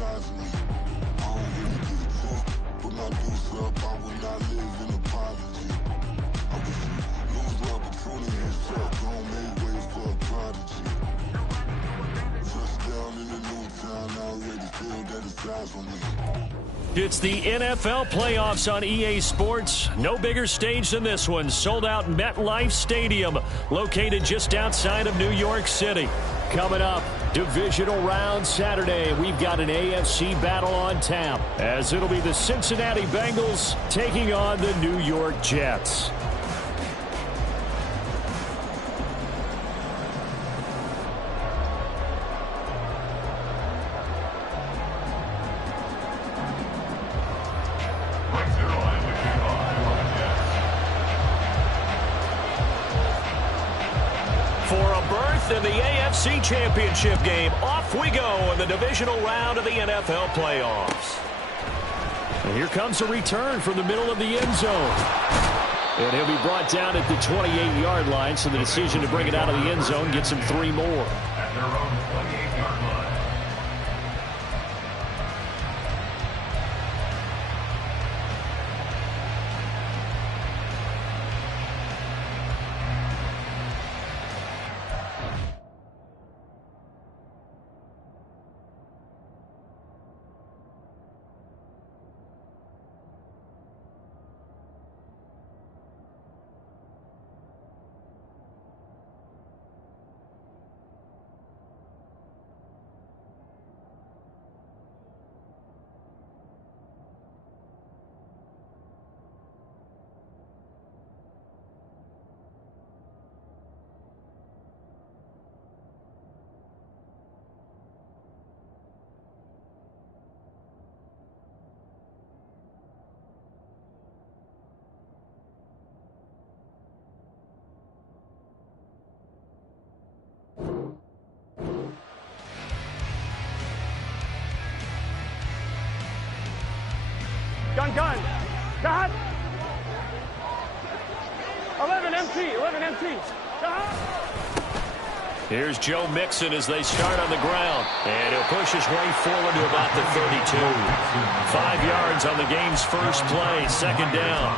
besides me. I don't really get a tip. Put my deuce up, I will not live in apology. I wish you lose the opportunity and shot. Don't make way for a prodigy. Touchdown in the new town, I already feel that it's eyes on me. It's the NFL playoffs on EA Sports. No bigger stage than this one. Sold out MetLife Stadium, located just outside of New York City. Coming up, divisional round Saturday. We've got an AFC battle on tap, as it'll be the Cincinnati Bengals taking on the New York Jets. In the AFC Championship game, off we go in the divisional round of the NFL playoffs. And here comes a return from the middle of the end zone. And he'll be brought down at the 28-yard line, so the decision to bring it out of the end zone gets him 3 more. At their own 28-yard line. Gun. Got. 11 empty. Got. Here's Joe Mixon as they start on the ground. And he'll push his way forward to about the 32. 5 yards on the game's first play, second down.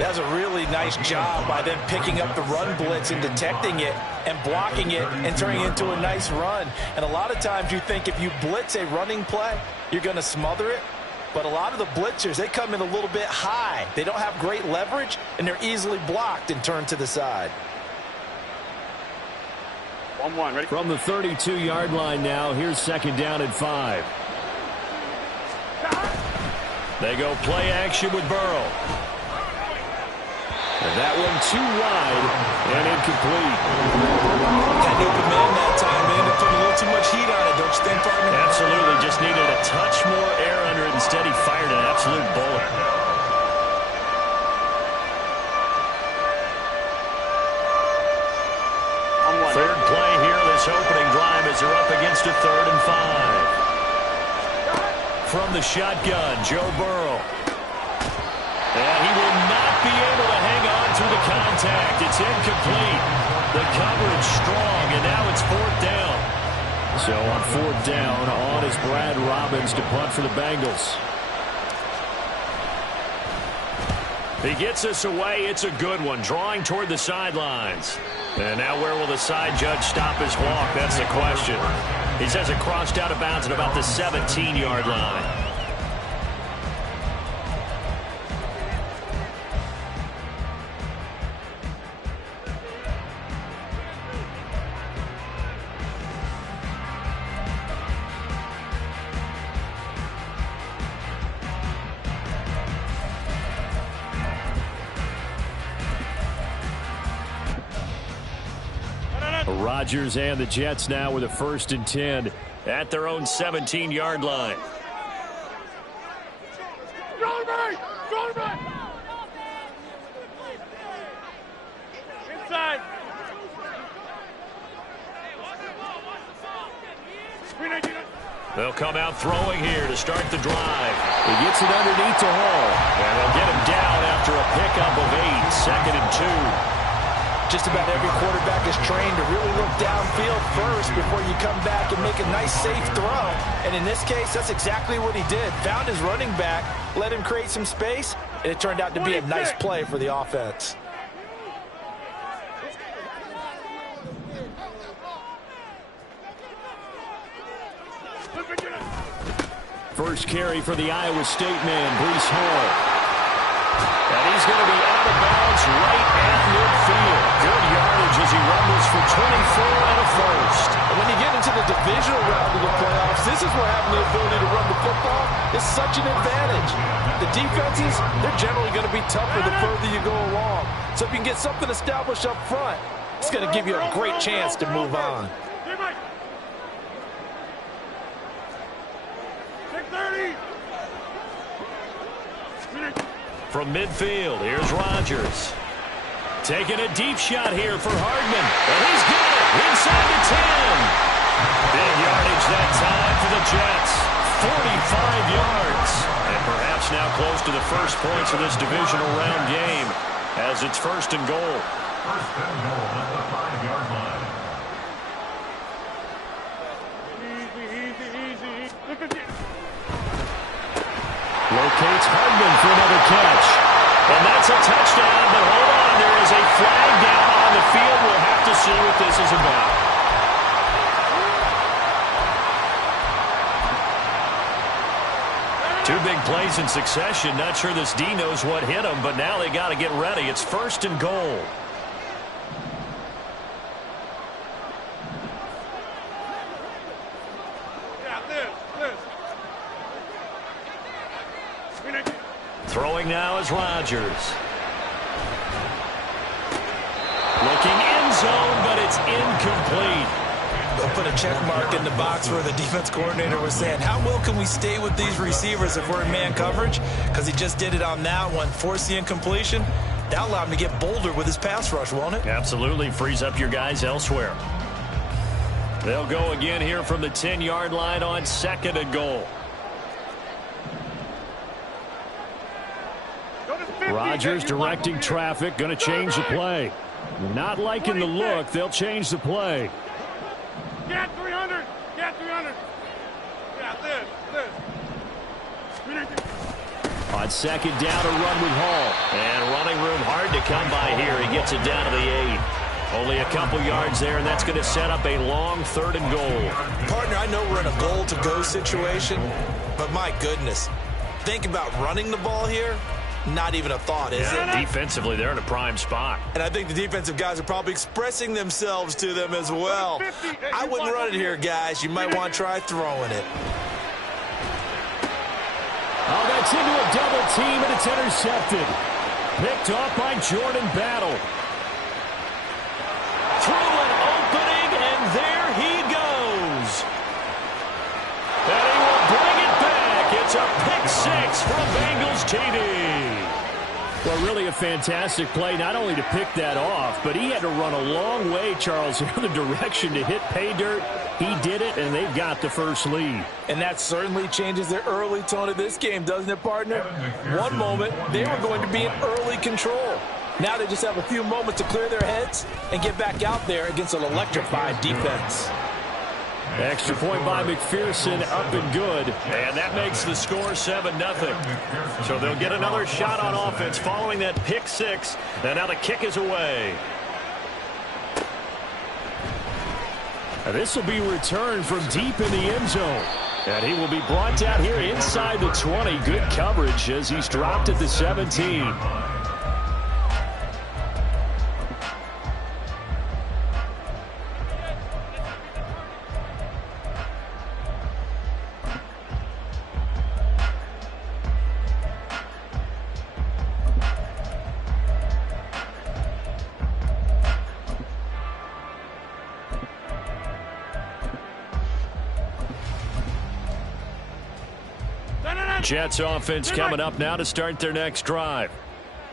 That's a really nice job by them picking up the run blitz and detecting it and blocking it and turning it into a nice run. And a lot of times you think if you blitz a running play, you're going to smother it. But a lot of the blitzers, they come in a little bit high. They don't have great leverage, and they're easily blocked and turned to the side. 1-1, ready? From the 32-yard line now, here's second down and 5. They go play action with Burrow. And that one too wide and incomplete. Had the open man that time, man. They put a little too much heat on it, don't you think, partner? Absolutely. Just needed a touch more air under it. Instead, he fired an absolute bullet. Third play here, this opening drive as they're up against a 3rd and 5. From the shotgun, Joe Burrow. And he will not be able to hang on through the contact. It's incomplete. The coverage strong, and now it's 4th down. So on 4th down, on is Brad Robbins to punt for the Bengals. He gets us away. It's a good one, drawing toward the sidelines. And now where will the side judge stop his walk? That's the question. He says it crossed out of bounds at about the 17-yard line. Rodgers and the Jets now with a 1st and 10 at their own 17-yard line. Inside. They'll come out throwing here to start the drive. He gets it underneath to Hall. And they'll get him down after a pickup of 8, 2nd and 2. Just about every quarterback is trained to really look downfield first before you come back and make a nice, safe throw. And in this case, that's exactly what he did. Found his running back, let him create some space, and it turned out to be a nice play for the offense. First carry for the Iowa State man, Breece Hall. And he's going to be out of bounds right at midfield. Good yardage as he rumbles for 24 and a first. And when you get into the divisional round of the playoffs, this is where having the ability to run the football is such an advantage. The defenses, they're generally going to be tougher the further you go along. So if you can get something established up front, it's going to give you a great chance to move on. From midfield, here's Rodgers. Taking a deep shot here for Hardman. And he's got it inside the 10. Big yardage that time for the Jets. 45 yards. And perhaps now close to the first points of this divisional round game as it's first and goal. First and goal at the 5-yard line. Easy. Look at you. Locates Hardman for another catch. And that's a touchdown, but hold on, there is a flag down on the field. We'll have to see what this is about. Two big plays in succession. Not sure this D knows what hit him, but now they got to get ready. It's first and goal. Throwing now is Rodgers. Looking end zone, but it's incomplete. They'll put a check mark in the box where the defense coordinator was saying, how well can we stay with these receivers if we're in man coverage? Because he just did it on that one, forced the incompletion. That'll allow him to get bolder with his pass rush, won't it? Absolutely. Frees up your guys elsewhere. They'll go again here from the 10-yard line on second and goal. Rodgers directing traffic, going to change the play. Not liking the look, they'll change the play. Get 300. Get 300. Yeah, this. On second down, a run with Hall. And running room hard to come by here. He gets it down to the 8. Only a couple yards there, and that's going to set up a long third and goal. Partner, I know we're in a goal-to-go situation, but my goodness, think about running the ball here. Not even a thought, is it? Defensively, they're in a prime spot. And I think the defensive guys are probably expressing themselves to them as well. I wouldn't run it here, guys. You might want to try throwing it. Oh, that's into a double team, and it's intercepted. Picked off by Jordan Battle. Through an opening, and there he goes. And he will bring it back. It's a pick six from Bengals TD. Well, really a fantastic play, not only to pick that off, but he had to run a long way, Charles, in the direction to hit pay dirt. He did it, and they've got the first lead. And that certainly changes the early tone of this game, doesn't it, partner? One moment, they were going to be in early control. Now they just have a few moments to clear their heads and get back out there against an electrified defense. Extra point by McPherson, up and good. And that makes the score 7-0. So they'll get another shot on offense following that pick six. And now the kick is away. And this will be returned from deep in the end zone. And he will be brought down here inside the 20. Good coverage as he's dropped at the 17. Jets offense coming up now to start their next drive.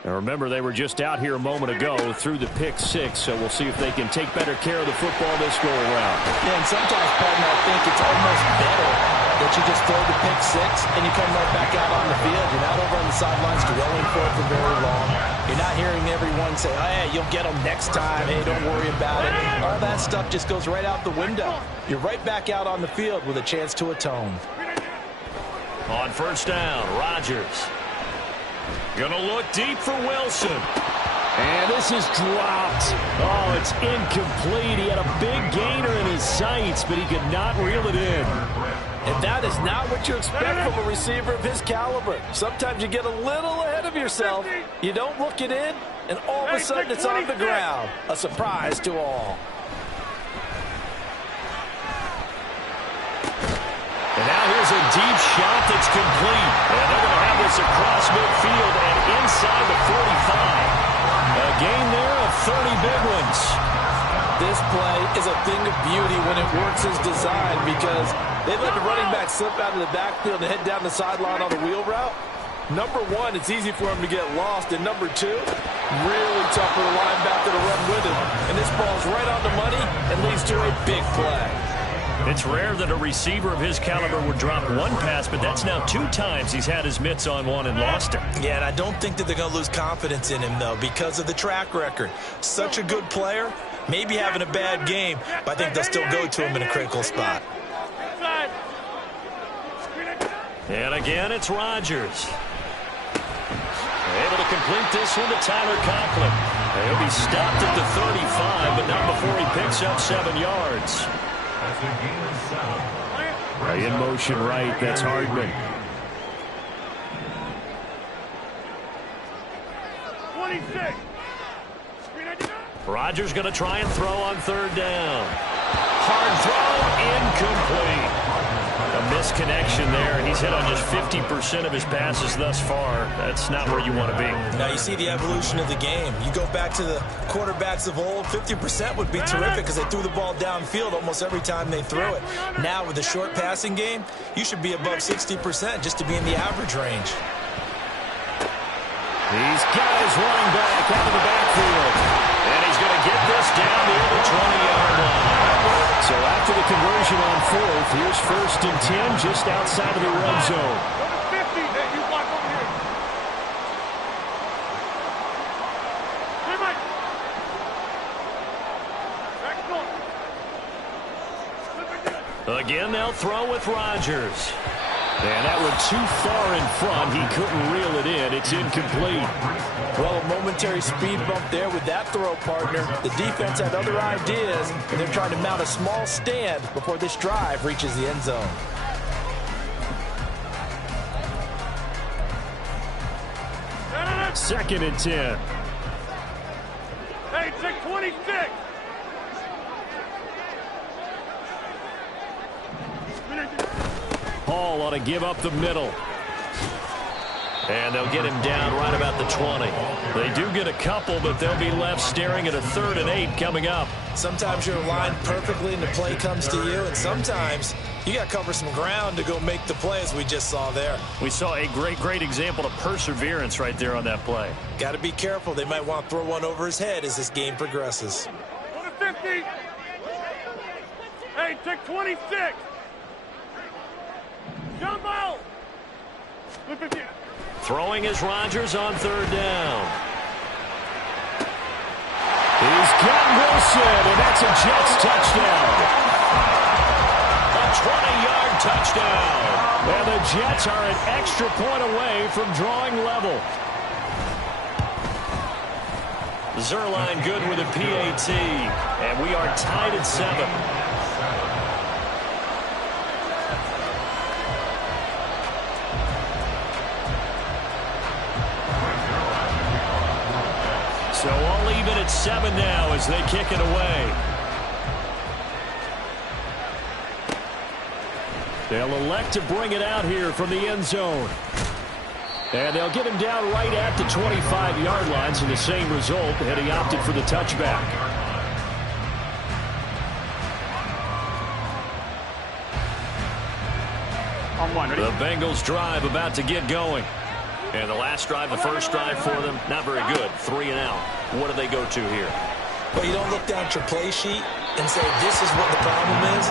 And remember, they were just out here a moment ago through the pick six, so we'll see if they can take better care of the football this go-around. Yeah, and sometimes, partner, I think it's almost better that you just throw the pick six and you come right back out on the field. You're not over on the sidelines dwelling for it for very long. You're not hearing everyone say, oh, hey, you'll get them next time. Hey, don't worry about it. All that stuff just goes right out the window. You're right back out on the field with a chance to atone. On first down, Rodgers. Gonna look deep for Wilson. And this is dropped. Oh, it's incomplete. He had a big gainer in his sights, but he could not reel it in. And that is not what you expect from a receiver of his caliber. Sometimes you get a little ahead of yourself. You don't look it in, and all of a sudden it's on the ground. A surprise to all. And now here's a deep shot that's complete. And they're going to have this across midfield and inside the 45. A gain there of 30 big ones. This play is a thing of beauty when it works as designed because they let the running back slip out of the backfield and head down the sideline on the wheel route. Number one, it's easy for him to get lost. And number two, really tough for the linebacker to run with him. And this ball's right on the money and leads to a big play. It's rare that a receiver of his caliber would drop one pass, but that's now 2 times he's had his mitts on one and lost it. Yeah, and I don't think that they're going to lose confidence in him, though, because of the track record. Such a good player, maybe having a bad game, but I think they'll still go to him in a critical spot. And again, it's Rodgers. Able to complete this one to Tyler Conklin. He'll be stopped at the 35, but not before he picks up 7 yards. That's a gain of 7. In motion right, that's Hardman. 26. Rodgers going to try and throw on third down. Hard throw, incomplete. A misconnection there. He's hit on just 50% of his passes thus far. That's not where you want to be. Now you see the evolution of the game. You go back to the quarterbacks of old, 50% would be terrific because they threw the ball downfield almost every time they threw it. Now with the short passing game, you should be above 60% just to be in the average range. He's got his running back out of the backfield. And he's going to get this down near the 20-yard line. So after the conversion on fourth, here's 1st and 10 just outside of the red zone. Go to 50. Hey, you block over here. Hey, Mike. Back door. Again, they'll throw with Rodgers. And that one too far in front. He couldn't reel it in. It's incomplete. Well, a momentary speed bump there with that throw, partner. The defense had other ideas, and they're trying to mount a small stand before this drive reaches the end zone. Second and 10. Hey, take 26. Hall ought to give up the middle. And they'll get him down right about the 20. They do get a couple, but they'll be left staring at a 3rd and 8 coming up. Sometimes you're aligned perfectly and the play comes to you, and sometimes you got to cover some ground to go make the play, as we just saw there. We saw a great example of perseverance right there on that play. Got to be careful. They might want to throw one over his head as this game progresses. Go to 50. Hey, take 26. Jump out. Look at you. Throwing is Rodgers on 3rd down. He's got Wilson, and that's a Jets touchdown. A 20-yard touchdown. And the Jets are an extra point away from drawing level. Zerline good with a PAT, and we are tied at 7. So all even at 7 now as they kick it away. They'll elect to bring it out here from the end zone. And they'll get him down right at the 25-yard line, so the same result, had he opted for the touchback. On one, ready? The Bengals drive about to get going. And the last drive, the first drive for them, not very good. 3 and out. What do they go to here? Well, you don't look down at your play sheet and say, this is what the problem is.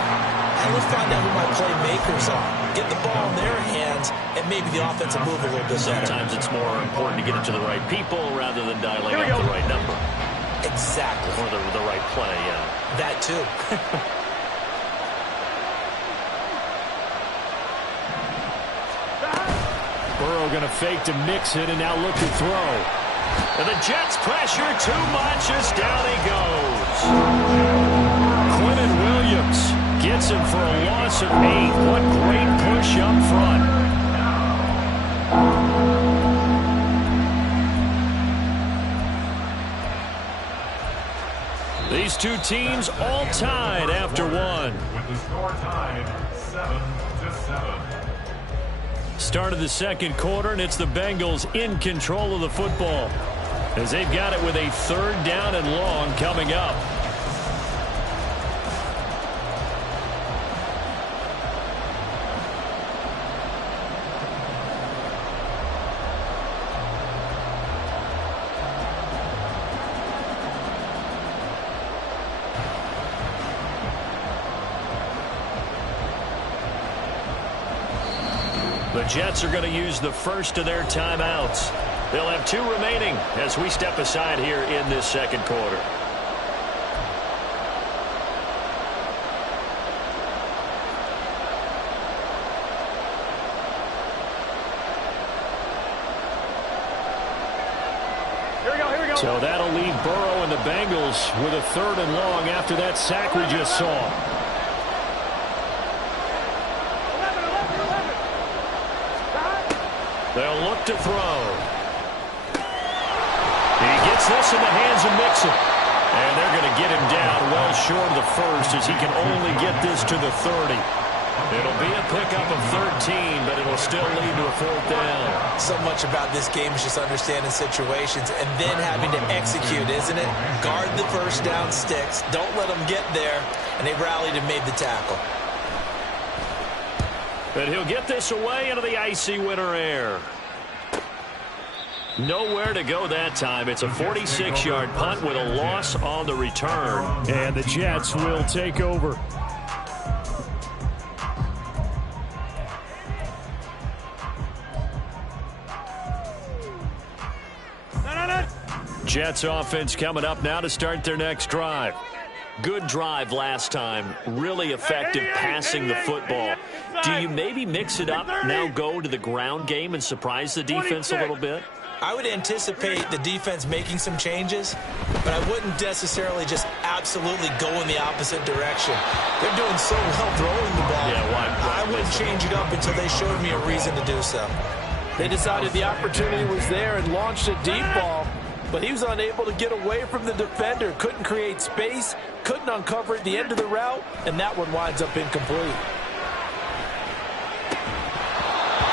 and let's find out who my playmakers are. Get the ball in their hands, and maybe the offense will move a little bit better. Sometimes it's more important to get it to the right people rather than dialing up the right number. Exactly. Or the right play, yeah. That too. Burrow going to fake to mix it and now look to throw. And the Jets pressure too much as down he goes. Quentin Williams gets him for a loss of 8. What great push up front. These two teams all tied after one. With the score tied 7-7. Start of the second quarter, and it's the Bengals in control of the football as they've got it with a 3rd down and long coming up. The Jets are going to use the first of their timeouts. They'll have 2 remaining as we step aside here in this second quarter. Here we go. So that'll leave Burrow and the Bengals with a 3rd and long after that sack we just saw. They'll look to throw. He gets this in the hands of Mixon. And they're going to get him down well short of the first as he can only get this to the 30. It'll be a pickup of 13, but it'll still lead to a 4th down. So much about this game is just understanding situations and then having to execute, isn't it? Guard the first down sticks. Don't let them get there. And they rallied and made the tackle. And he'll get this away into the icy winter air. Nowhere to go that time. It's a 46-yard punt with a loss on the return. And the Jets will take over. Jets offense coming up now to start their next drive. Good drive last time. Really effective passing the football. Do you maybe mix it up, now go to the ground game and surprise the defense a little bit? I would anticipate the defense making some changes, but I wouldn't necessarily just absolutely go in the opposite direction. They're doing so well throwing the ball. Yeah, why I wouldn't change it up until they showed me a reason to do so. They decided the opportunity was there and launched a deep ball, but he was unable to get away from the defender, couldn't create space, couldn't uncover at the end of the route, and that one winds up incomplete.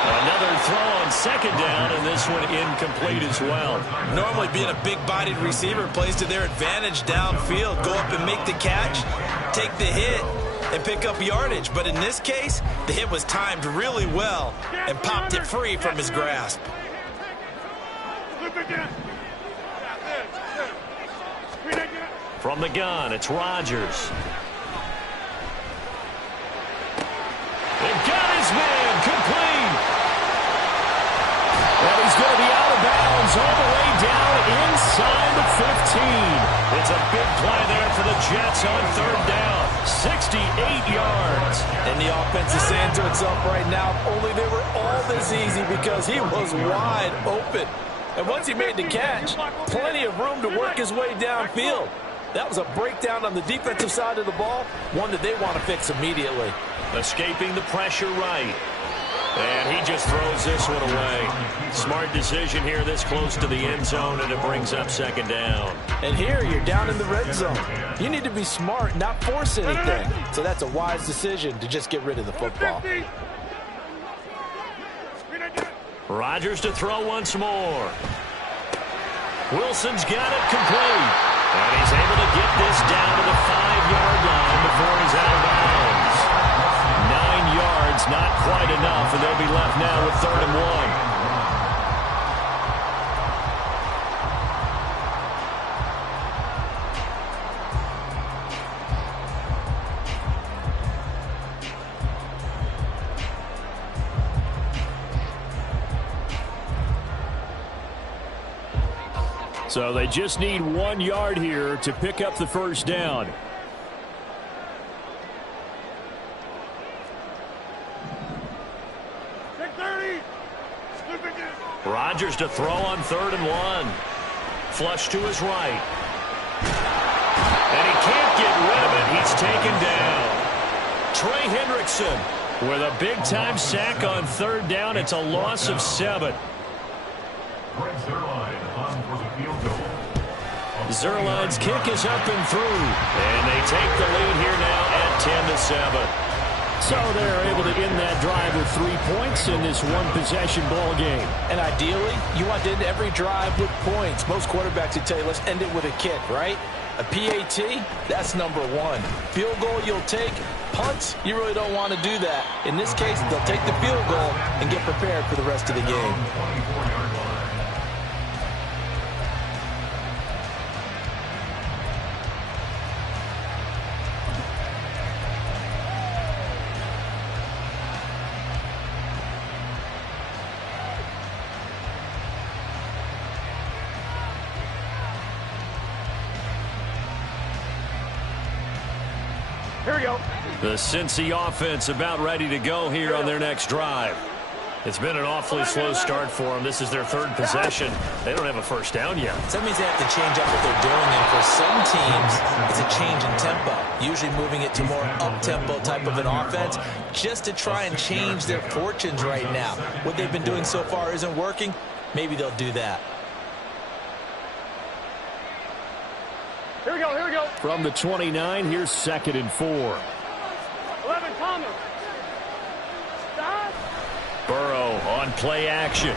Another throw on 2nd down, and this one incomplete as well. Normally being a big-bodied receiver plays to their advantage downfield. Go up and make the catch, take the hit, and pick up yardage. But in this case, the hit was timed really well and popped it free from his grasp. From the gun, it's Rodgers. They've got his man complete. And he's going to be out of bounds all the way down inside the 15. It's a big play there for the Jets on 3rd down. 68 yards. And the offense is saying to itself right now, only they were all this easy because he was wide open. And once he made the catch, plenty of room to work his way downfield. That was a breakdown on the defensive side of the ball, one that they want to fix immediately. Escaping the pressure right. And he just throws this one away. Smart decision here this close to the end zone, and it brings up 2nd down. And here you're down in the red zone. You need to be smart, not force anything. So that's a wise decision to just get rid of the football. Rodgers to throw once more. Wilson's got it complete. And he's able to get this down to the 5-yard line before he's out of bounds. 9 yards, not quite enough, and they'll be left now with 3rd and 1. So they just need 1 yard here to pick up the first down. Rodgers to throw on 3rd and 1. Flush to his right. And he can't get rid of it. He's taken down. Trey Hendrickson with a big-time sack on 3rd down. It's a loss of 7. Zerline's kick is up and through. And they take the lead here now at 10-7. So they're able to end that drive with 3 points in this one-possession ball game. And ideally, you want to end every drive with points. Most quarterbacks would tell you, let's end it with a kick, right? A PAT, that's number 1. Field goal you'll take. Punts, you really don't want to do that. In this case, they'll take the field goal and get prepared for the rest of the game. Here we go. The Cincy offense about ready to go here on their next drive. It's been an awfully slow start for them. This is their 3rd possession. They don't have a first down yet. So that means they have to change up what they're doing, and for some teams, it's a change in tempo, usually moving it to more up-tempo type of an offense just to try and change their fortunes right now. What they've been doing so far isn't working. Maybe they'll do that. Here we go, here we go. From the 29, here's 2nd and 4. 11, Thomas. Stop. Burrow on play action.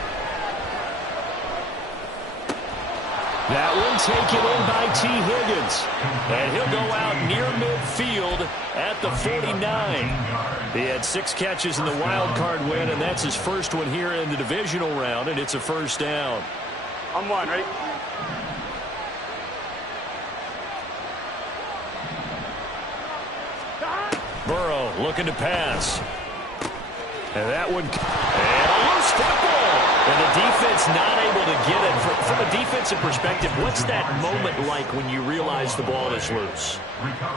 That one taken in by T. Higgins. And he'll go out near midfield at the 49. He had 6 catches in the wild card win, and that's his first one here in the divisional round, and it's a first down. I'm 1, ready? Burrow looking to pass. And that one, and a loose football. And the defense not able to get it. From a defensive perspective, what's that moment like when you realize the ball is loose?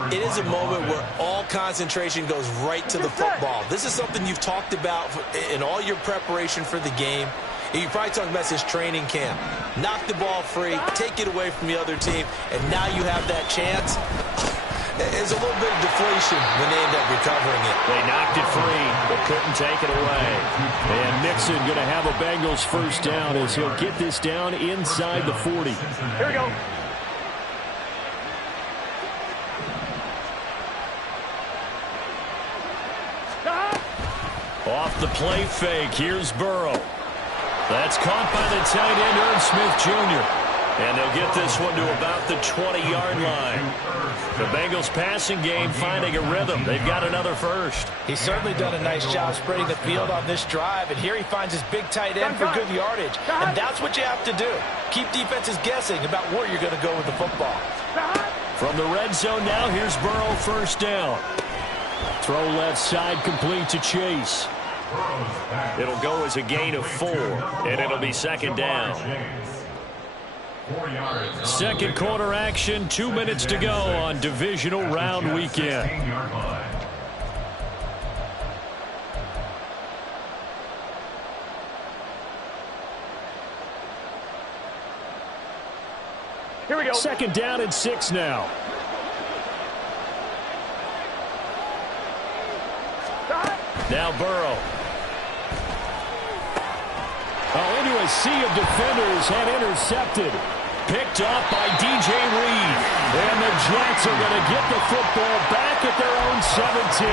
It is a moment where all concentration goes right to the football. This is something you've talked about in all your preparation for the game. You probably talked about this training camp. Knock the ball free, take it away from the other team, and now you have that chance. There's a little bit of deflation when they end up recovering it. They knocked it free, but couldn't take it away. And Mixon going to have a Bengals first down as he'll get this down inside the 40. Here we go. Off the play fake, here's Burrow. That's caught by the tight end, Irv Smith Jr. And they'll get this one to about the 20-yard line. The Bengals passing game finding a rhythm. They've got another first. He's certainly done a nice job spreading the field on this drive, and here he finds his big tight end for good yardage. And that's what you have to do. Keep defenses guessing about where you're going to go with the football. From the red zone now, here's Burrow first down. Throw left side complete to Chase. It'll go as a gain of 4, and it'll be 2nd down. Second quarter action, 2 minutes to go on divisional round weekend. Here we go. 2nd down and 6 now. Now Burrow. Into a sea of defenders and intercepted. Picked up by DJ Reed. And the Jets are going to get the football back at their own 17.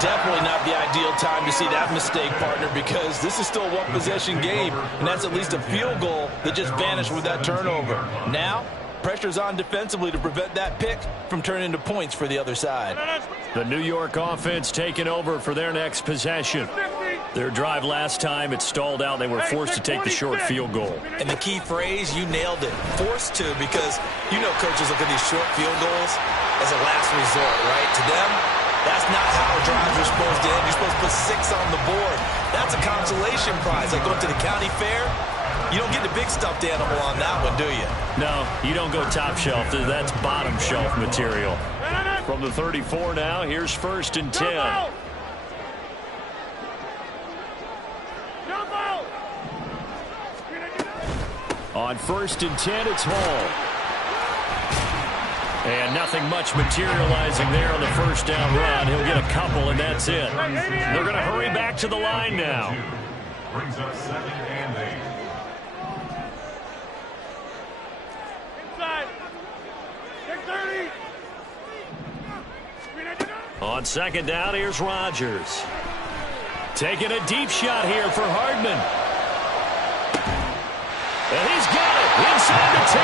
Definitely not the ideal time to see that mistake, partner, because this is still a one-possession game, and that's at least a field goal that just vanished with that turnover. Now, pressure's on defensively to prevent that pick from turning into points for the other side. The New York offense taking over for their next possession. Their drive last time, it stalled out. They were forced to take the short field goal. And the key phrase, you nailed it. Forced to, because you know coaches look at these short field goals as a last resort, right? To them, that's not how drives are supposed to end. You're supposed to put 6 on the board. That's a consolation prize. Like going to the county fair, You don't get the big stuffed animal on that one, do you? No, you don't go top shelf. That's bottom shelf material. From the 34 now, here's 1st and 10. On 1st and 10, it's Hall. And nothing much materializing there on the first down run. He'll get a couple, and that's it. They're going to hurry back to the line now. Brings up 2nd and 8. Inside. 630. On 2nd down, here's Rodgers. Taking a deep shot here for Hardman. And he's got it inside the 10.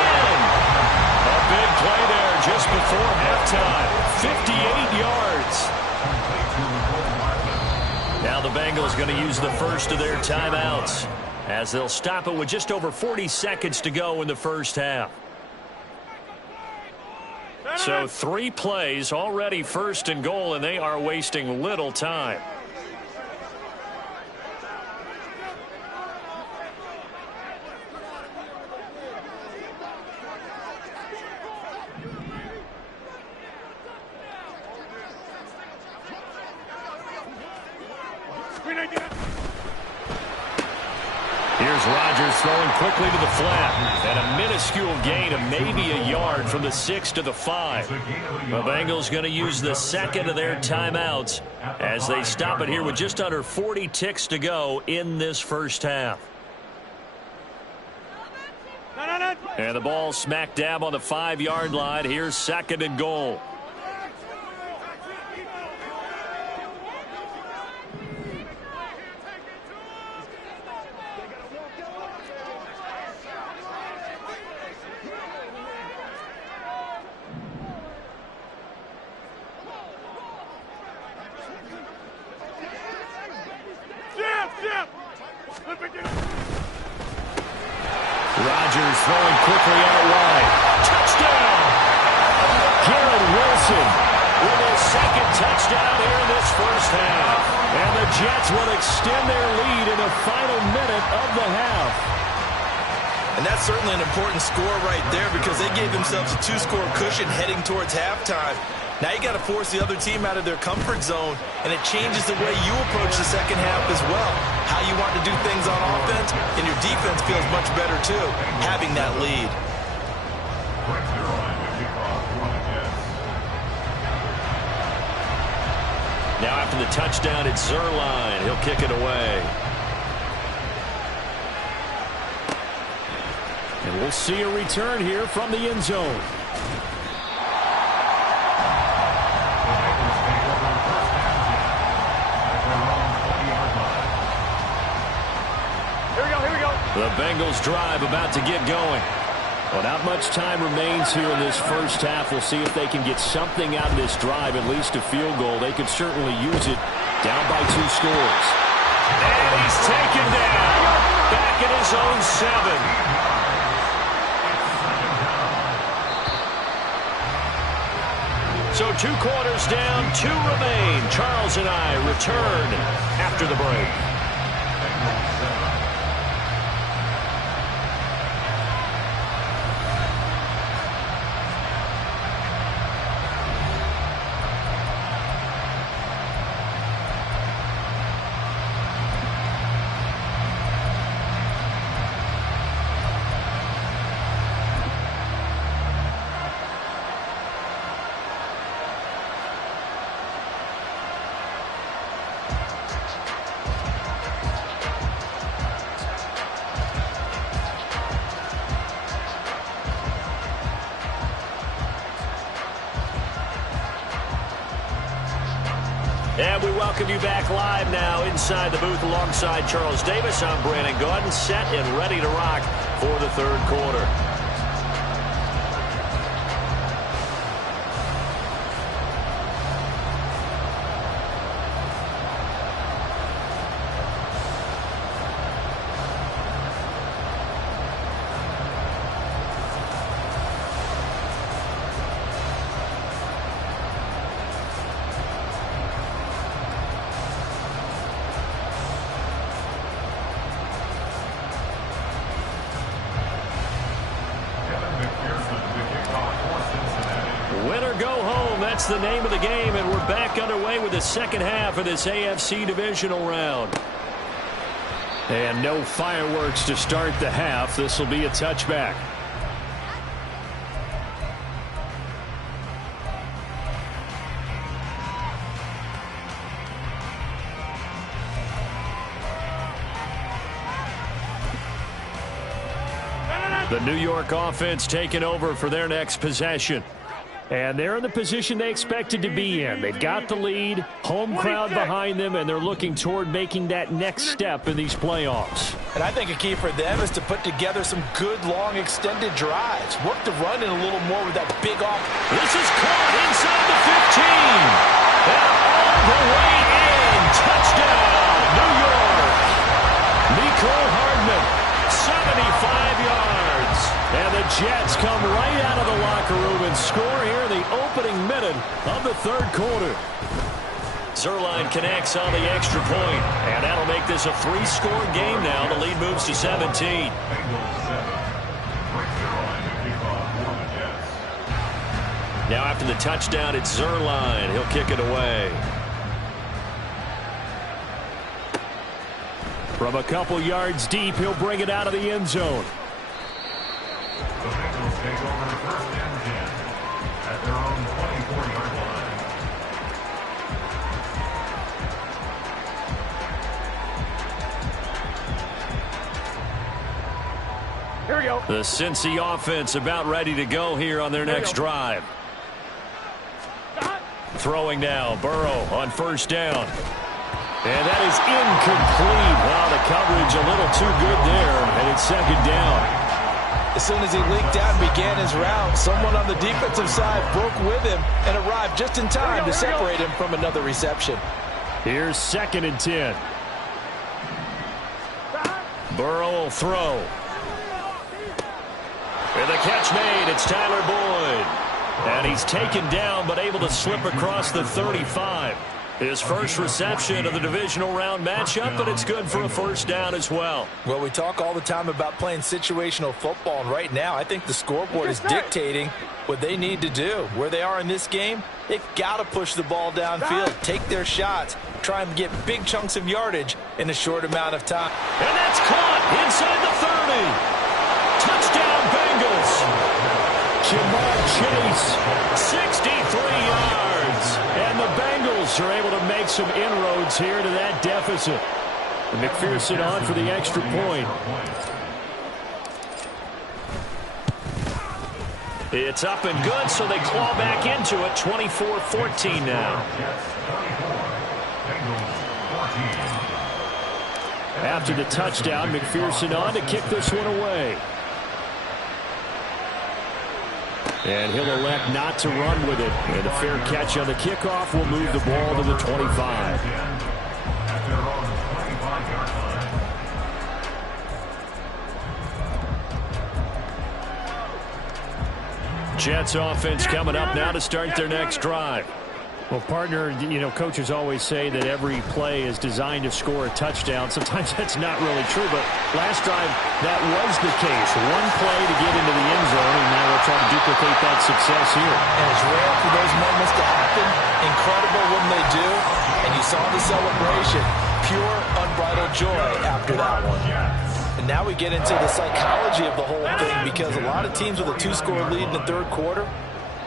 A big play there just before halftime. 58 yards. Now the Bengals going to use the first of their timeouts as they'll stop it with just over 40 seconds to go in the first half. So 3 plays already 1st and goal, and they are wasting little time. Here's Rodgers throwing quickly to the flat. And a minuscule gain of maybe a yard from the 6 to the 5. The Bengals going to use the second of their timeouts as they stop it here with just under 40 ticks to go in this first half. And the ball smack dab on the 5-yard line. Here's 2nd and goal. Rodgers throwing quickly out wide. Touchdown! Garrett Wilson with his 2nd touchdown here in this first half. And the Jets will extend their lead in the final minute of the half. And that's certainly an important score right there because they gave themselves a 2-score cushion heading towards halftime. Now you got to force the other team out of their comfort zone, and it changes the way you approach the second half as well. How you want to do things on offense, and your defense feels much better too, having that lead. Now after the touchdown, it's Zerline. He'll kick it away. And we'll see a return here from the end zone. The Bengals drive about to get going. Well, not much time remains here in this first half. We'll see if they can get something out of this drive, at least a field goal. They could certainly use it down by 2 scores. And he's taken down back at his own 7. So 2 quarters down, 2 remain. Charles and I return after the break. And we welcome you back live now inside the booth alongside Charles Davis. I'm Brandon Gaudin, set and ready to rock for the 3rd quarter. home. That's the name of the game, and we're back underway with the second half of this AFC divisional round. And no fireworks to start the half. This will be a touchback. The New York offense taking over for their next possession. And they're in the position they expected to be in. They've got the lead, home crowd behind them, and they're looking toward making that next step in these playoffs. And I think a key for them is to put together some good, long, extended drives. Work the run in a little more with that big off. This is caught inside the 15. And all the way in. Touchdown, New York. Nicole Hardman, 75 yards. And the Jets come right out of the locker room and score here in the opening minute of the third quarter. Zerline connects on the extra point, and that'll make this a 3-score game now. The lead moves to 17. Now after the touchdown, it's Zerline. He'll kick it away. From a couple yards deep, he'll bring it out of the end zone. The Bengals take over first and 10 at their own 24-yard line. Here we go. The Cincy offense about ready to go here on their next drive. Throwing now, Burrow on first down. And that is incomplete. Wow, the coverage a little too good there, and it's second down. As soon as he leaked out and began his route, someone on the defensive side broke with him and arrived just in time to separate him from another reception. Here's second and 10. Burrow will throw. And the catch made. It's Tyler Boyd. And he's taken down but able to slip across the 35. His first reception of the divisional round matchup, but it's good for a first down as well. Well, we talk all the time about playing situational football, and right now I think the scoreboard is dictating what they need to do. Where they are in this game, they've got to push the ball downfield, take their shots, try and get big chunks of yardage in a short amount of time. And that's caught inside the 30. Touchdown Bengals. Jamar Chase, 63 yards. And the Bengals are able to make some inroads here to that deficit. And McPherson on for the extra point. It's up and good, so they claw back into it. 24-14 now. After the touchdown, McPherson on to kick this one away. And he'll elect not to run with it. And a fair catch on the kickoff will move the ball to the 25. Jets offense coming up now to start their next drive. Well, partner, you know, coaches always say that every play is designed to score a touchdown. Sometimes that's not really true, but last drive, that was the case. One play to get into the end zone, and now they'll try to duplicate that success here. And it's rare for those moments to happen. Incredible when they do. And you saw the celebration. Pure, unbridled joy after that one. And now we get into the psychology of the whole thing, because a lot of teams with a 2-score lead in the third quarter,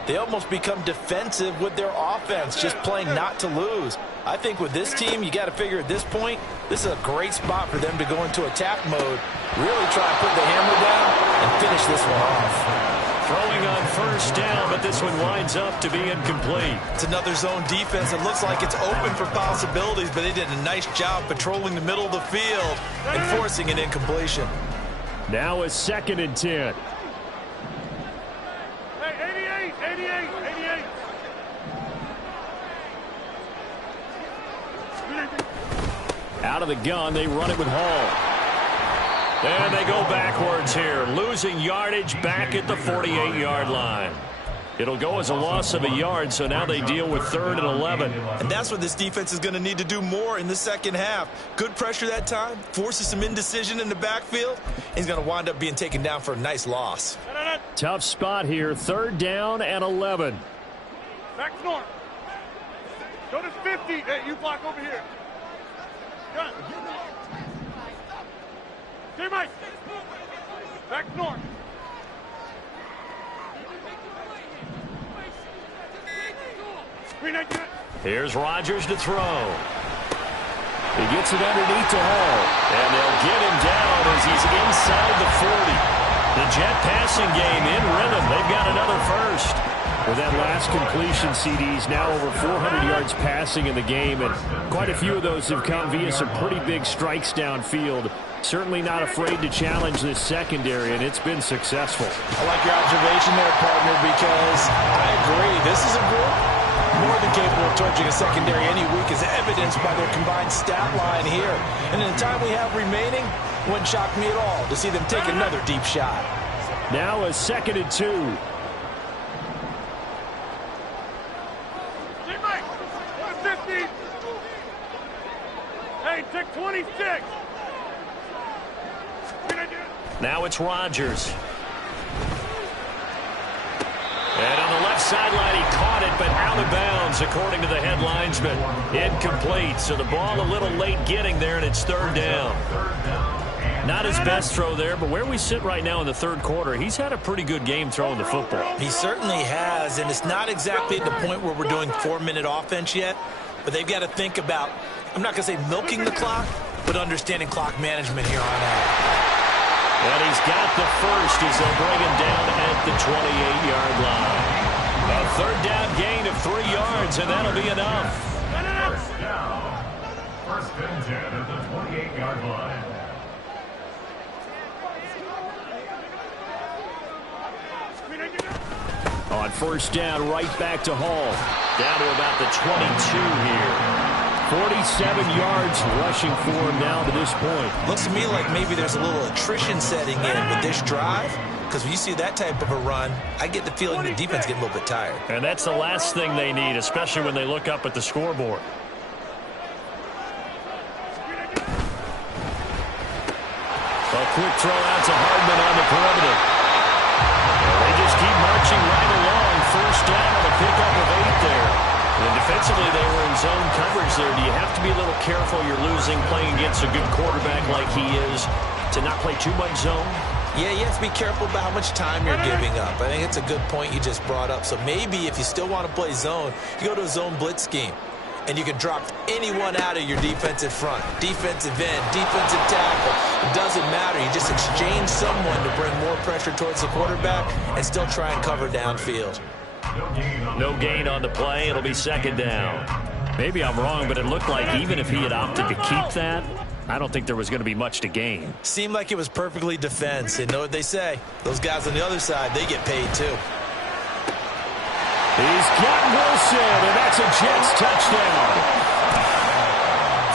they almost become defensive with their offense, just playing not to lose. I think with this team, you got to figure at this point, this is a great spot for them to go into attack mode, really try and put the hammer down and finish this one off. Throwing on first down, but this one winds up to be incomplete. It's another zone defense. It looks like it's open for possibilities, but they did a nice job patrolling the middle of the field and forcing an incompletion. Now a second and 10. Hey, 88. Out of the gun, they run it with Hall. And they go backwards here, losing yardage back at the 48-yard line. It'll go as a loss of a yard, so now they deal with 3rd and 11. And that's what this defense is going to need to do more in the second half. Good pressure that time, forces some indecision in the backfield. He's going to wind up being taken down for a nice loss. Tough spot here, 3rd down and 11. Back north. Go to 50. Hey, you block over here. Gun. Okay, Mike. Back north. Here's Rodgers to throw. He gets it underneath to Hall. And they'll get him down as he's inside the 40. The Jet passing game in rhythm. They've got another first. With that last completion, CD's now over 400 yards passing in the game, and quite a few of those have come via some pretty big strikes downfield. Certainly not afraid to challenge this secondary, and it's been successful. I like your observation there, partner, because I agree. This is a group more than capable of torching a secondary any week, as evidenced by their combined stat line here. And in the time we have remaining, wouldn't shock me at all to see them take another deep shot. Now a 2nd and 2. Hey, take 26. Now it's Rodgers. And on the left sideline, he caught it, but out of bounds, according to the head linesman. Incomplete, so the ball a little late getting there, and it's 3rd down. Not his best throw there, but where we sit right now in the 3rd quarter, he's had a pretty good game throwing the football. He certainly has, and it's not exactly at the point where we're doing 4-minute offense yet, but they've got to think about, I'm not going to say milking the clock, but understanding clock management here on out. And he's got the first as they'll bring him down at the 28-yard line. A 3rd down gain of 3 yards, and that'll be enough. First down. 1st and 10 at the 28-yard line. On 1st down, right back to Hall. Down to about the 22 here. 47 yards rushing for him now to this point. Looks to me like maybe there's a little attrition setting in with this drive, because when you see that type of a run, I get the feeling the defense getting a little bit tired. And that's the last thing they need, especially when they look up at the scoreboard. A quick throw out to Hardman on the perimeter. They just keep marching right along. 1st down on a pickup of 8 there. And defensively, they were in zone coverage there. Do you have to be a little careful? You're losing, playing against a good quarterback like he is, to not play too much zone? Yeah, you have to be careful about how much time you're giving up. I think it's a good point you just brought up. So maybe if you still want to play zone, you go to a zone blitz scheme. And you can drop anyone out of your defensive front. Defensive end, defensive tackle. It doesn't matter. You just exchange someone to bring more pressure towards the quarterback and still try and cover downfield. No gain on the play. It'll be 2nd down. Maybe I'm wrong, but it looked like even if he had opted to keep that, I don't think there was going to be much to gain. Seemed like it was perfectly defense. And know what they say? Those guys on the other side, they get paid too. He's got Wilson, and that's a Jets touchdown.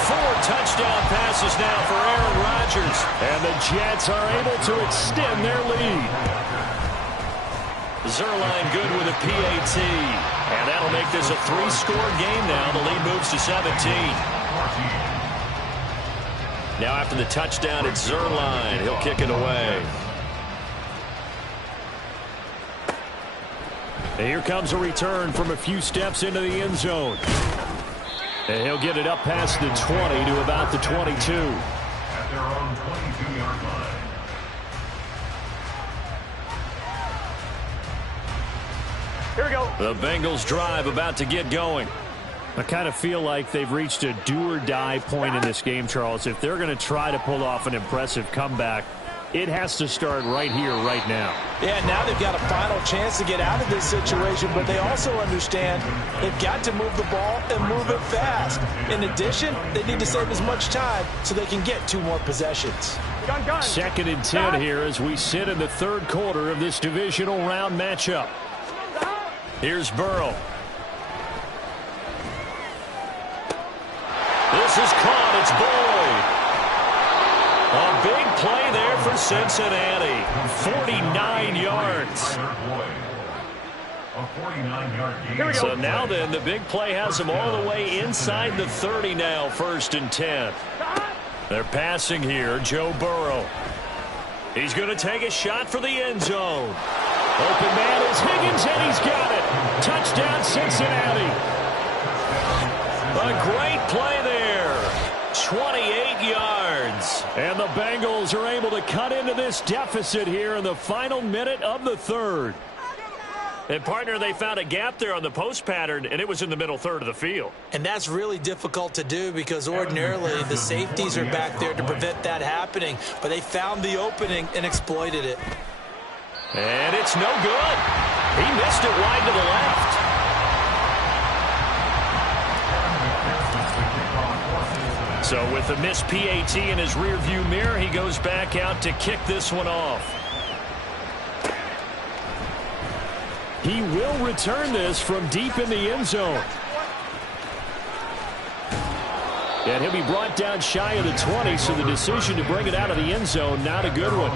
4 touchdown passes now for Aaron Rodgers. And the Jets are able to extend their lead. Zerline good with a PAT. And that'll make this a 3-score game now. The lead moves to 17. Now after the touchdown, it's Zerline. He'll kick it away. And here comes a return from a few steps into the end zone. And he'll get it up past the 20 to about the 22. At their own 22-yard line. Here we go. The Bengals drive about to get going. I kind of feel like they've reached a do-or-die point in this game, Charles. If they're going to try to pull off an impressive comeback, it has to start right here, right now. Yeah, now they've got a final chance to get out of this situation, but they also understand they've got to move the ball and move it fast. In addition, they need to save as much time so they can get 2 more possessions. 2nd and 10 here as we sit in the 3rd quarter of this divisional round matchup. Here's Burrow. This is caught. It's Boyd. A big play there for Cincinnati. 49 yards. So now then, the big play has them all the way inside the 30 now, 1st and 10. They're passing here, Joe Burrow. He's going to take a shot for the end zone. Open man is Higgins, and he's got it. Touchdown, Cincinnati. A great play there. 28 yards. And the Bengals are able to cut into this deficit here in the final minute of the third. And, partner, they found a gap there on the post pattern, and it was in the middle third of the field. And that's really difficult to do because ordinarily the safeties are back there to prevent that happening. But they found the opening and exploited it. And it's no good. He missed it wide to the left. So with a missed PAT in his rearview mirror, he goes back out to kick this one off. He will return this from deep in the end zone. And he'll be brought down shy of the 20, so the decision to bring it out of the end zone, not a good one.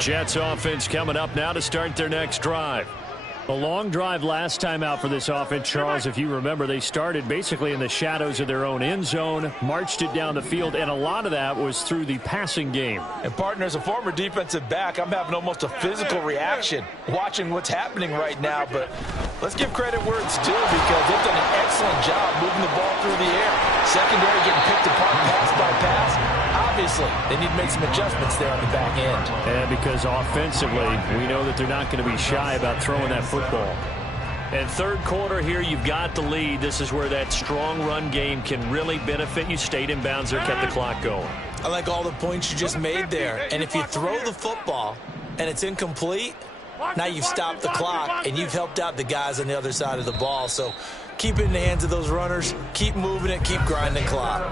Jets offense coming up now to start their next drive. A long drive last time out for this offense, Charles. If you remember, they started basically in the shadows of their own end zone, marched it down the field, and a lot of that was through the passing game. And, partner, as a former defensive back, I'm having almost a physical reaction watching what's happening right now. But let's give credit where it's due because they've done an excellent job moving the ball through the air. Secondary getting picked apart pass by pass. Obviously, they need to make some adjustments there on the back end. And because offensively, we know that they're not going to be shy about throwing that football. And third quarter here, you've got the lead. This is where that strong run game can really benefit you. Stayed in bounds there, kept the clock going. I like all the points you just made there. And if you throw the football and it's incomplete, now you've stopped the clock and you've helped out the guys on the other side of the ball. So keep it in the hands of those runners. Keep moving it. Keep grinding the clock.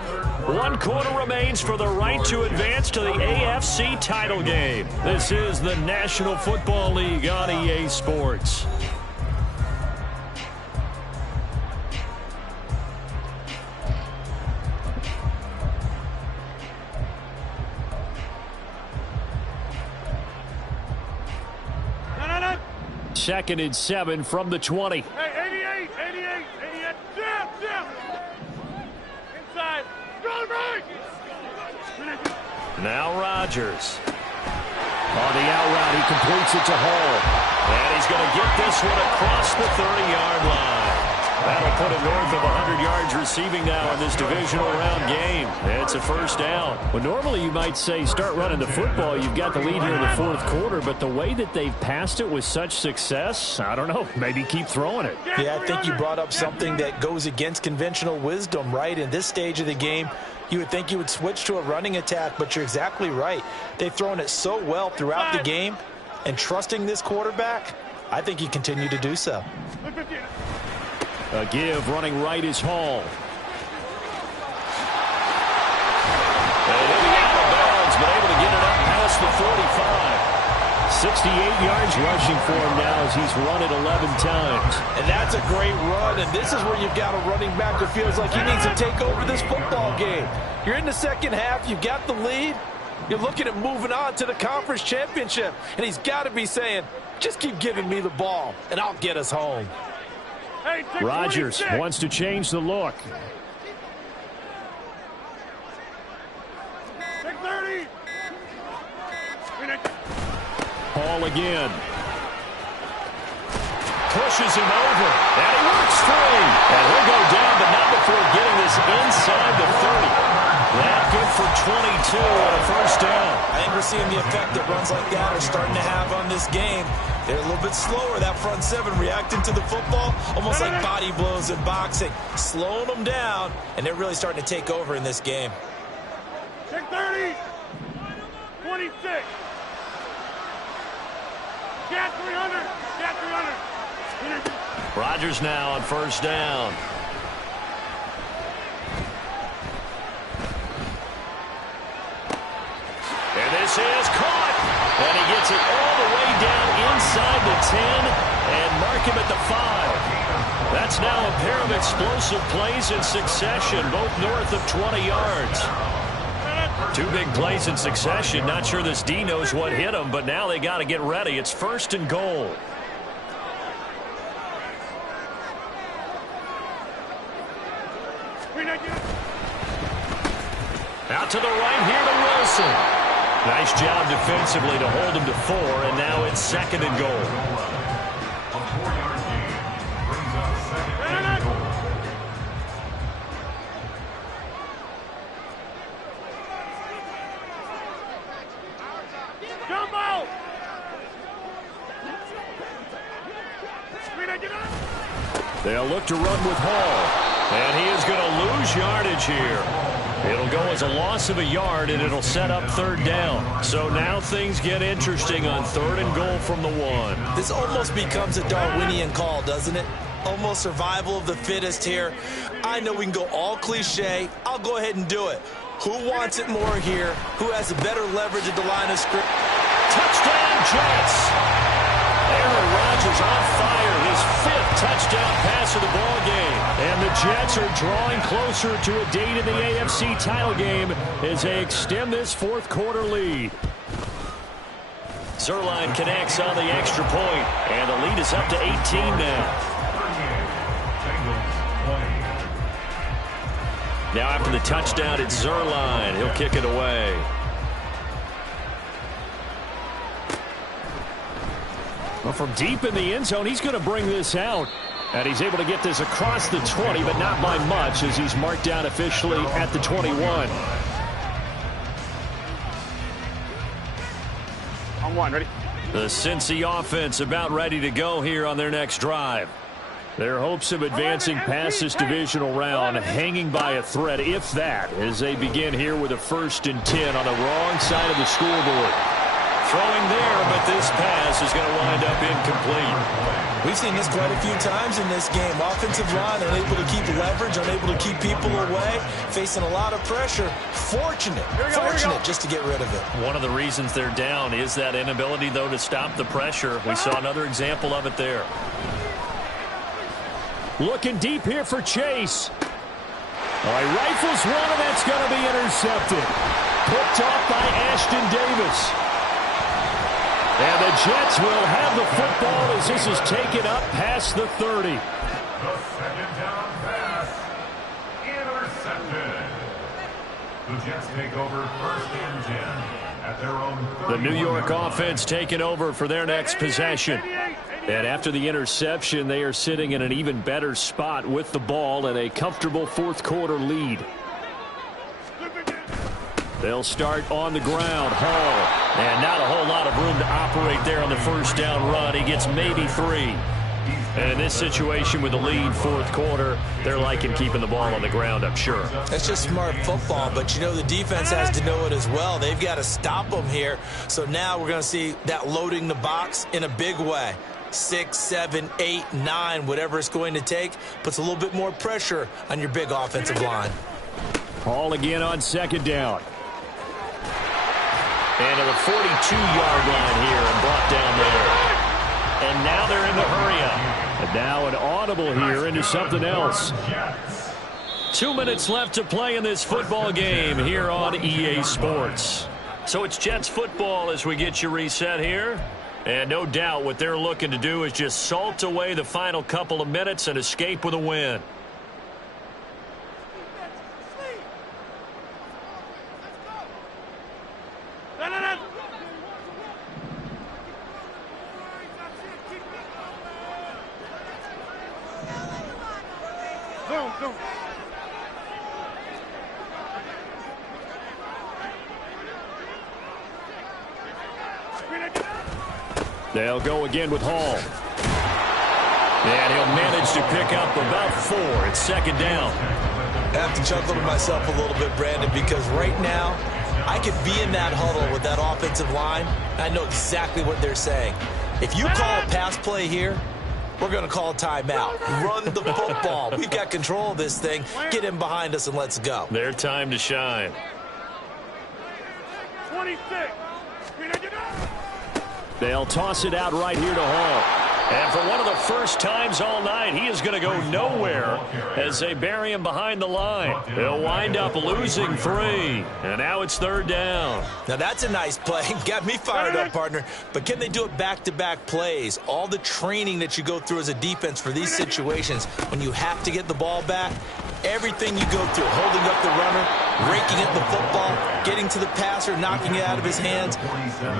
1 quarter remains for the right to advance to the AFC title game. This is the National Football League on EA Sports. Second and 7 from the 20. Hey, 88. Jam. Inside. Go right. Now Rodgers. On the out route, he completes it to Hall. And he's going to get this one across the 30-yard line. That'll put him north of 100 yards receiving now in this divisional round game. It's a first down. Well, normally you might say start running the football. You've got the lead here in the fourth quarter, but the way that they've passed it with such success, I don't know, maybe keep throwing it. Yeah, I think you brought up something that goes against conventional wisdom, right? In this stage of the game, you would think you would switch to a running attack, but you're exactly right. They've thrown it so well throughout the game, and trusting this quarterback, I think you continue to do so. A give running right is Hall. And he'll be out of bounds, but able to get it up past the 45. 68 yards rushing for him now as he's run it 11 times. And that's a great run, and this is where you've got a running back who feels like he needs to take over this football game. You're in the second half, you've got the lead, you're looking at moving on to the conference championship, and he's got to be saying, just keep giving me the ball, and I'll get us home. Rodgers wants to change the look. 630. Hall again. Pushes him over, and he works free. And he'll go down, but not before getting this inside the 30. That good for 22 on a first down. I think we're seeing the effect that runs like that are starting to have on this game. They're a little bit slower, that front seven, reacting to the football, almost like body blows in boxing, slowing them down, and they're really starting to take over in this game. 630. 26. Cat 300. Cat 300. Rodgers now on first down. And this is caught. And he gets it all the way down inside the 10 and mark him at the 5. That's now a pair of explosive plays in succession, both north of 20 yards. 2 big plays in succession. Not sure this D knows what hit him, but now they got to get ready. It's first and goal. to the right here to Wilson. Nice job defensively to hold him to 4, and now it's 2nd and goal. A 4-yard gain brings up 2nd and goal. Jumbo! They'll look to run with Hall, and he is going to lose yardage here. It'll go as a loss of a yard, and it'll set up 3rd down. So now things get interesting on 3rd and goal from the 1. This almost becomes a Darwinian call, doesn't it? Almost survival of the fittest here. I know we can go all cliche. I'll go ahead and do it. Who wants it more here? Who has a better leverage at the line of scrimmage? Touchdown, Jets! Aaron Rodgers on fire, his 5th touchdown pass of the ball game. And the Jets are drawing closer to a date in the AFC title game as they extend this 4th quarter lead. Zerline connects on the extra point, and the lead is up to 18 now. Now after the touchdown, it's Zerline. He'll kick it away. Well, from deep in the end zone, he's going to bring this out. And he's able to get this across the 20, but not by much, as he's marked down officially at the 21. On 1, ready? The Cincy offense about ready to go here on their next drive. Their hopes of advancing past this divisional round hanging by a thread, if that, as they begin here with a 1st and 10 on the wrong side of the scoreboard. Throwing there, but this pass is going to wind up incomplete. We've seen this quite a few times in this game. Offensive line unable to keep leverage, unable to keep people away, facing a lot of pressure. Fortunate just to get rid of it. One of the reasons they're down is that inability, though, to stop the pressure. We saw another example of it there. Looking deep here for Chase. He rifles one, and that's going to be intercepted. Picked off by Ashton Davis. And the Jets will have the football as this is taken up past the 30. The 2nd down pass intercepted. The Jets take over 1st and 10 at their own 31. The New York offense taking over for their next possession. And after the interception, they are sitting in an even better spot with the ball and a comfortable 4th quarter lead. They'll start on the ground. Hall. And not a whole lot of room to operate there on the 1st down run. He gets maybe 3. And in this situation with the lead 4th quarter, they're liking keeping the ball on the ground, I'm sure. That's just smart football, but you know the defense has to know it as well. They've got to stop them here. So now we're going to see that loading the box in a big way. 6, 7, 8, 9, whatever it's going to take, puts a little bit more pressure on your big offensive line. Hall again on 2nd down. And to the 42-yard line here and brought down there. And now they're in the hurry-up. And now an audible here into something else. 2 minutes left to play in this football game here on EA Sports. So it's Jets football as we get you reset here. And no doubt what they're looking to do is just salt away the final couple of minutes and escape with a win. They'll go again with Hall. And he'll manage to pick up about 4. It's 2nd down. I have to chuckle to myself a little bit, Brandon, because right now I could be in that huddle with that offensive line. I know exactly what they're saying. If you call a pass play here, we're going to call a timeout. Run the football. We've got control of this thing. Get in behind us and let's go. Their time to shine. 26. They'll toss it out right here to Hall. And for one of the first times all night, he is going to go nowhere as they bury him behind the line. They'll wind up losing 3. And now it's 3rd down. Now that's a nice play. Got me fired up, partner. But can they do it back-to-back plays? All the training that you go through as a defense for these situations, when you have to get the ball back, Everything you go through, holding up the runner, raking up the football, getting to the passer, knocking it out of his hands,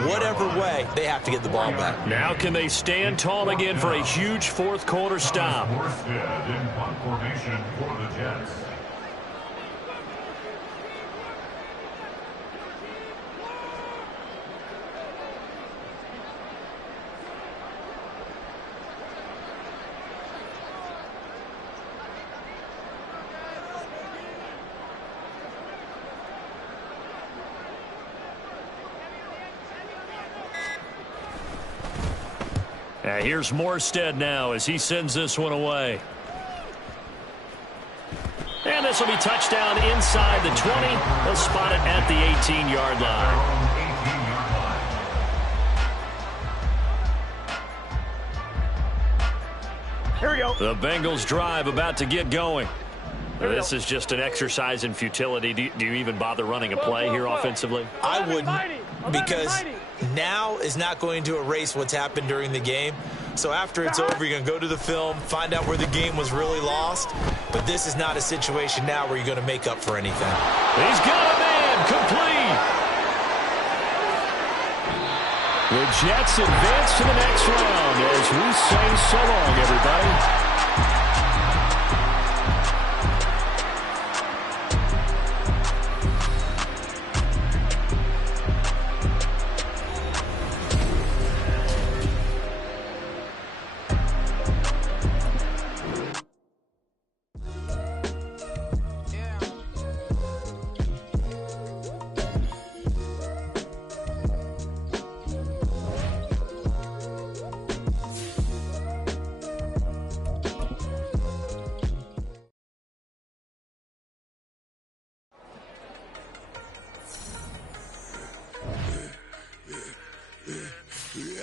whatever way, they have to get the ball back. Now can they stand tall again for a huge fourth quarter stop? In punt formation for the Jets. Here's Morstead now as he sends this one away. And this will be touchdown inside the 20. They'll spot it at the 18-yard line. Here we go. The Bengals drive about to get going. This is just an exercise in futility. Do you even bother running a play here offensively? I wouldn't, because now is not going to erase what's happened during the game. So after it's over, you're going to go to the film, find out where the game was really lost. But this is not a situation now where you're going to make up for anything. He's got a man, complete. The Jets advance to the next round as we say so long, everybody.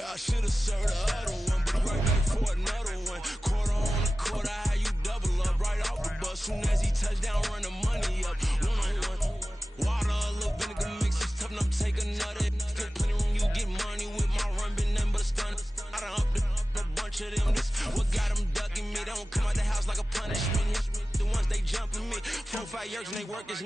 I should have served the other one, but right back for another one. Quarter on the quarter, how you double up right off the bus. Soon as he touched down, run the money up. One-on-one. Water, a little vinegar mix, it's tough enough to take another. Still plenty room, you get money with my run, been nothing but a stun. I done upped a bunch of them. This what got them ducking me. They don't come out the house like a punishment. The ones they jumping me. 4-5 years and they work is